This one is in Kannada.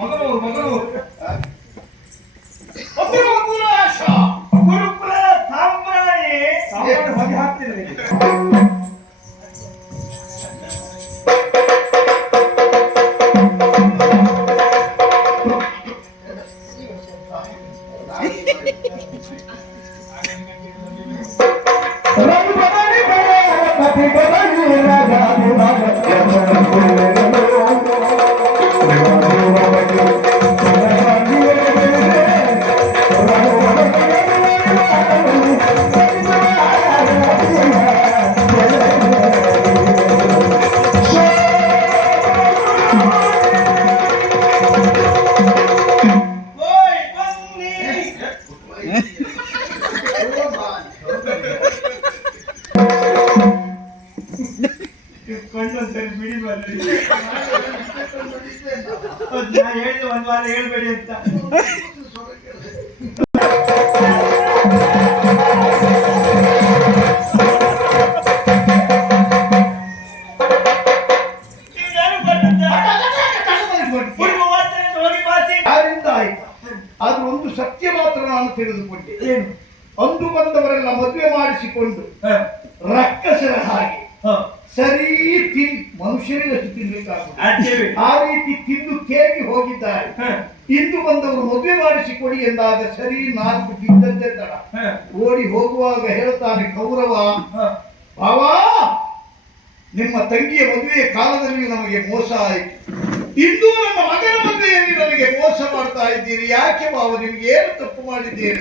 ಮಗನೂರು ಗುರುಕುಲ ಸಾಂಬ್ರಾಣಿ ಹೊಗೆ ಹಾಕ್ತಿದ್ರಿ. ಹೇಳಿದ ಒಂದು ವಾರ ಹೇಳ್ಬೇಡಿ ಅಂತ. ಯಾರಿಂದ ಆಯ್ತು ಆದ್ರೂ ಒಂದು ಸತ್ಯ ಮಾತ್ರ ನಾನು ತಿಳಿದುಕೊಂಡೆ. ಅಂದು ಬಂದವರೆಲ್ಲ ಮದುವೆ ಮಾಡಿಸಿಕೊಂಡು ರಕ್ಕಸರ ಹಾಗೆ ಸರಿ ಮನುಷ್ಯರಿಗಷ್ಟು ತಿನ್ಬೇಕಾಗುತ್ತದೆ ಆ ರೀತಿ ತಿಂದು ತೇಗಿ ಹೋಗಿದ್ದಾರೆ. ಇಂದು ಬಂದವರು ಮದುವೆ ಮಾಡಿಸಿಕೊಡಿ ಎಂದಾಗ ಸರಿ 4 ಬಿದ್ದಂತೆ ತಡ ಓಡಿ ಹೋಗುವಾಗ ಹೇಳ್ತಾನೆ ಕೌರವ, ಬಾವಾ ನಿಮ್ಮ ತಂಗಿಯ ಮದುವೆಯ ಕಾಲದಲ್ಲಿ ನಮಗೆ ಮೋಸ ಆಯಿತು, ಇಂದು ನನ್ನ ಮಗನ ಮದುವೆಯಲ್ಲಿ ನನಗೆ ಮೋಸ ಮಾಡ್ತಾ ಇದ್ದೀರಿ, ಯಾಕೆ ಬಾವ ನಿಮ್ಗೆ ಏನು ತಪ್ಪು ಮಾಡಿದ್ದೀರಿ?